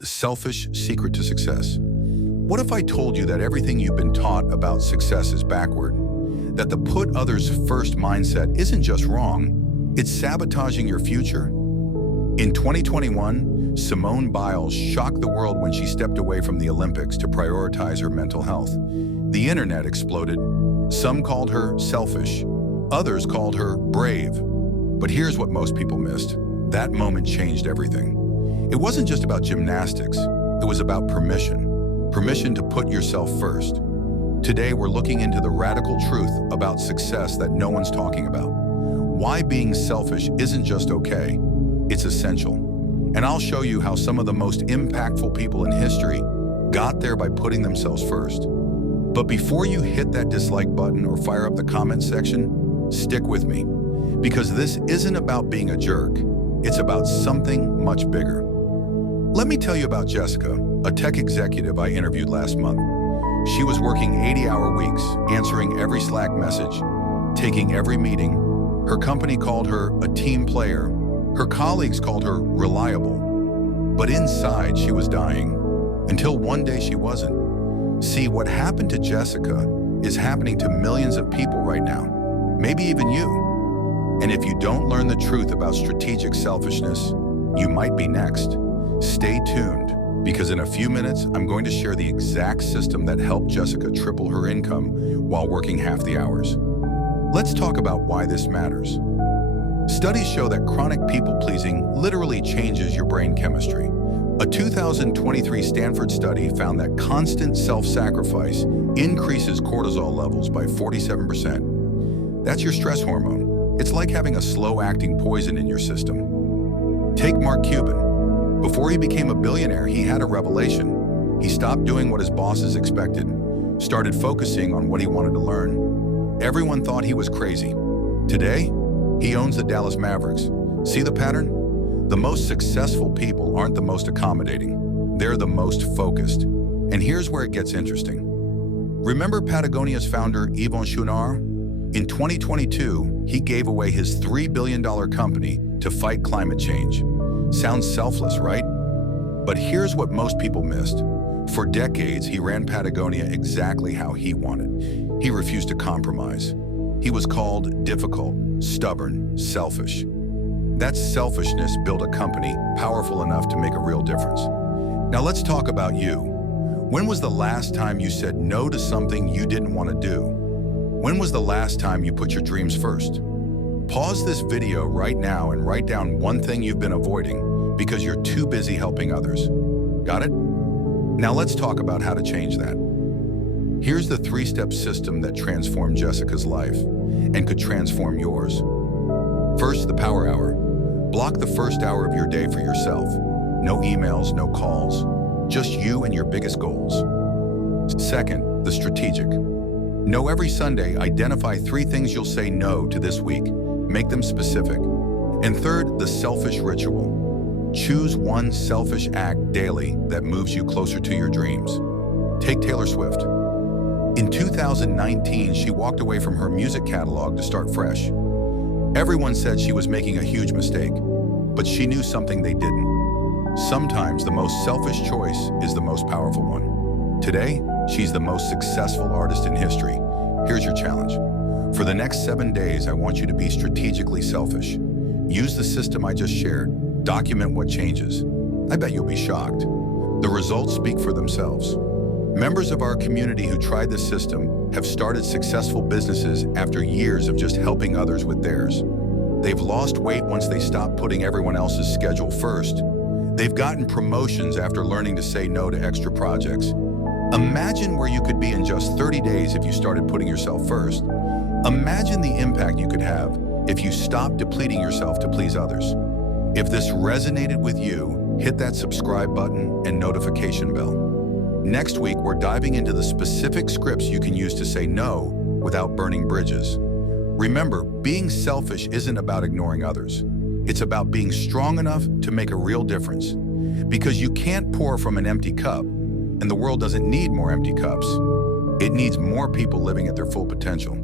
The selfish secret to success. What if I told you that everything you've been taught about success is backward? That the put others first mindset isn't just wrong, it's sabotaging your future? In 2021, Simone Biles shocked the world when she stepped away from the Olympics to prioritize her mental health. The internet exploded. Some called her selfish, others called her brave. But here's what most people missed. That moment changed everything. It wasn't just about gymnastics, it was about permission. Permission to put yourself first. Today, we're looking into the radical truth about success that no one's talking about. Why being selfish isn't just okay, it's essential. And I'll show you how some of the most impactful people in history got there by putting themselves first. But before you hit that dislike button or fire up the comment section, stick with me. Because this isn't about being a jerk, it's about something much bigger. Let me tell you about Jessica, a tech executive I interviewed last month. She was working 80-hour weeks, answering every Slack message, taking every meeting. Her company called her a team player. Her colleagues called her reliable. But inside, she was dying. Until one day she wasn't. See, what happened to Jessica is happening to millions of people right now, maybe even you. And if you don't learn the truth about strategic selfishness, you might be next. Stay tuned, because in a few minutes, I'm going to share the exact system that helped Jessica triple her income while working half the hours. Let's talk about why this matters. Studies show that chronic people-pleasing literally changes your brain chemistry. A 2023 Stanford study found that constant self-sacrifice increases cortisol levels by 47%. That's your stress hormone. It's like having a slow-acting poison in your system. Take Mark Cuban. Before he became a billionaire, he had a revelation. He stopped doing what his bosses expected, started focusing on what he wanted to learn. Everyone thought he was crazy. Today, he owns the Dallas Mavericks. See the pattern? The most successful people aren't the most accommodating. They're the most focused. And here's where it gets interesting. Remember Patagonia's founder, Yvon Chouinard? In 2022, he gave away his $3 billion company to fight climate change. Sounds selfless, right? But here's what most people missed. For decades, he ran Patagonia exactly how he wanted. He refused to compromise. He was called difficult, stubborn, selfish. That selfishness built a company powerful enough to make a real difference. Now let's talk about you. When was the last time you said no to something you didn't want to do? When was the last time you put your dreams first? Pause this video right now and write down one thing you've been avoiding because you're too busy helping others. Got it? Now let's talk about how to change that. Here's the 3-step system that transformed Jessica's life and could transform yours. First, the power hour. Block the first hour of your day for yourself. No emails, no calls, just you and your biggest goals. Second, the strategic. Know every Sunday, identify 3 things you'll say no to this week. Make them specific. And third, the selfish ritual. Choose one selfish act daily that moves you closer to your dreams. Take Taylor Swift. In 2019, she walked away from her music catalog to start fresh. Everyone said she was making a huge mistake, but she knew something they didn't. Sometimes the most selfish choice is the most powerful one. Today, she's the most successful artist in history. Here's your challenge. For the next 7 days, I want you to be strategically selfish. Use the system I just shared. Document what changes. I bet you'll be shocked. The results speak for themselves. Members of our community who tried this system have started successful businesses after years of just helping others with theirs. They've lost weight once they stopped putting everyone else's schedule first. They've gotten promotions after learning to say no to extra projects. Imagine where you could be in just 30 days if you started putting yourself first. Imagine the impact you could have if you stopped depleting yourself to please others. If this resonated with you, hit that subscribe button and notification bell. Next week, we're diving into the specific scripts you can use to say no without burning bridges. Remember, being selfish isn't about ignoring others. It's about being strong enough to make a real difference. Because you can't pour from an empty cup, and the world doesn't need more empty cups. It needs more people living at their full potential.